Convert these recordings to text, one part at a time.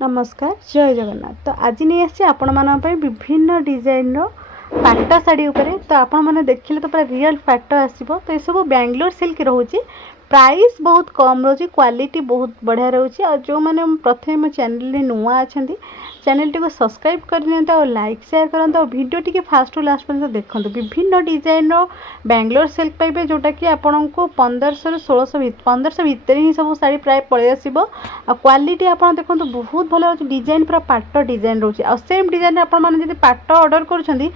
नमस्कार जय जगन्नाथ। तो आज नहीं आसी आपण मान विभिन्न डिजाइन पाट शाढ़ी उपरे। तो आपण मैंने देखिले तो पूरा रियल पाट आसो। तो ये सब बेंगलोर सिल्क रोचे। प्राइस बहुत कम रोचे, क्वालिटी बहुत बढ़िया रोचे। और जो मैंने प्रथम मो चैनल नुआ अच्छा चैनल टी को सब्सक्राइब करनी और लाइक शेयर करते और वीडियो टी फास्ट टू लास्ट पर्यटन देखते। विभिन्न डिजाइन बेंगलोर सिल्क पाइबे जोटा कि आपन को 1500 रू 1600 भितर ही सब शाढ़ी प्राय पलि आसो। क्वालिटी आपन देखो बहुत भल रोचे। डिजाइन पूरा पाट डिजाइन रोचे। आ सेम डिजाइन आप पाट ऑर्डर कर शाढ़ी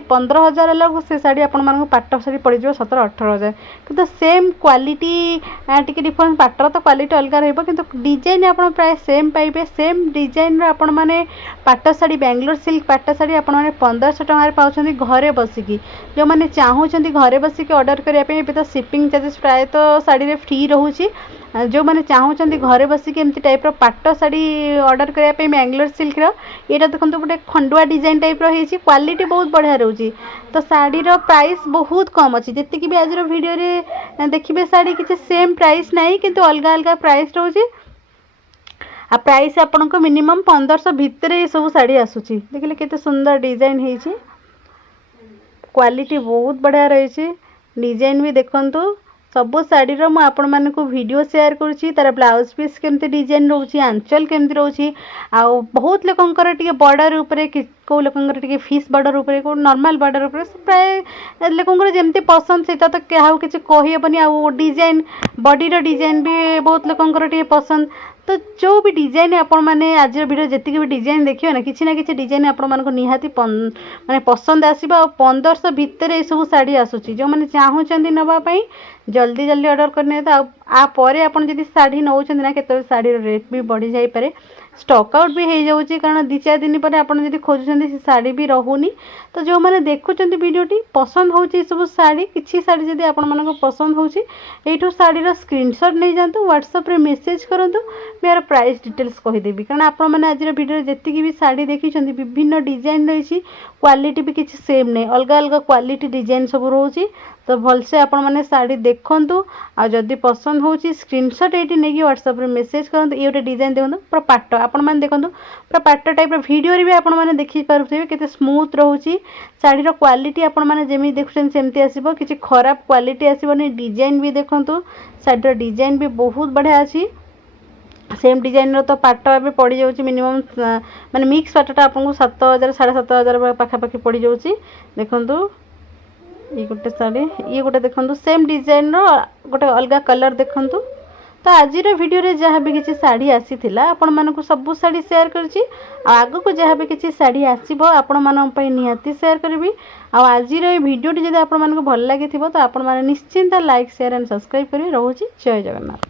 15,000 अलग से शाढ़ी आपण पाट शाढ़ी पड़ जाए 17-18,000 कि सेम क्वालिटी टी डिफरेंस। पाटर तो क्वालिटी अलग रही कि डिजाइन आप प्राय सेम पाइबे। सेम डिजाइन आपण मैंने पाट शाढ़ी बेंगलोर सिल्क पाट शाढ़ी आपण मैंने 1500 टकर पाँच घरे बसिकी। जो मैंने चाहूँगी घरे बसिकी ऑर्डर करने तो शिपिंग चार्जेस प्राय तो शाढ़ी फ्री रोचे। जो मैंने चाहूँगी घरे बसिकी एमती टाइप पाट शाढ़ी ऑर्डर करने बेंगलोर सिल्क ये देखो गोटे खंडुआ डिजाइन टाइप रही। क्वालिटी बहुत बढ़िया रोचे। तो शाढ़ी प्राइस बहुत कम अच्छी। जी भी आज वीडियो देखिए शाढ़ी किसी सेम प्राइस ना कि अलग अलग प्राइस रोचे। आ प्राइस आपन को मिनिमम 1500 भितर ये सब शाढ़ी आसूची। देखिए केते सुंदर डिजाइन है। क्वालिटी बहुत बढ़िया रही। डिजाइन भी देखंतु सबू शाढ़ी मुझे आपण मान को वीडियो शेयर करुँची। तार ब्लाउज पीस केमती डिजाइन रोची, आंचल केमती रोची। आ बहुत लोकंकर टिके बॉर्डर उपरे को लोकंकर टिके फिश बॉर्डर उपरे को नॉर्मल बॉर्डर उपरे प्राय लोकंकर जेमती पसंद से तो क्या किसी कही हेबनी। आ डिजाइन बॉडी रो डिजाइन भी बहुत लोकंकर टिके पसंद। तो जो भी डिजाइन आपण मैंने आज वीडियो जी भी डिजाइन देखिए ना कि डिजाइन आपण मान को निहाती माने पसंद आसीबा। 1500 भितर ये सब शाढ़ी आसूची। जो मैंने चाहूँगी नापी जल्दी जल्दी ऑर्डर करने। तो आपर आप शाढ़ी नौ ना के शाढ़ी रेट भी बढ़ी जापे। स्टॉक आउट भी हो जाऊँगी कारण 2-4 दिन पर आप खोजुंट शाढ़ी भी रोनी। तो जो मैंने देखुं वीडियोटी पसंद हो सब शाढ़ी किसी शाढ़ी जब आप पसंद हो शाढ़ीर स्क्रीनशॉट नहीं जातु व्हाट्सएप मेसेज करूँ। यार प्राइस डिटेल्स कहीदेवी कारण आप आज वीडियो जी भी शाढ़ी देखी विभिन्न डिजाइन रही। क्वालिटी भी किसी सेम नहीं, अलग अलग क्वालिटी डिजाइन सब रोचे। तो भलसे आपण मैंने शाढ़ी देखु। आदि पसंद हो स्क्रीनशॉट ये नहीं व्हाट्सएप मेसेज करूँ। ये गोटे डिजाइन देखो पूरा पाट आपण मैंने देखो पूरा पाट टाइप वीडियो भी आपण मैंने देखी पारे के स्मूथ रोचे। शाढ़ीर क्वालिटी आपण मैंने जमी देखुं सेमती आसो, किसी खराब क्वालिटी आसबनी। डिजाइन भी देखु शाढ़ीर डिजाइन भी बहुत बढ़िया अच्छी। सेम डिजाइन तो पाट ए पड़ जाऊँगी मिनिमम माने मिक्स पाटा आपको 7,000 7,500 पाखापाखि पड़ जाऊँगी। देखु ये गोटे शाढ़ी ये गोटे देखो सेम डिजाइन गोटे अलग कलर देखु। तो आज वीडियो जहाँ भी किसी शाढ़ी आसी आपण मानक सबू शाढ़ी शेयर करुँची। आग को जहाँ भी किसी शाढ़ी आसो आपण मानक निहाती शेयर करी। आज वीडियोटी जब आप भल लगी तो आपण मैंने निश्चिंत लाइक शेयर एंड सब्सक्राइब करें। रोचे जय जगन्नाथ।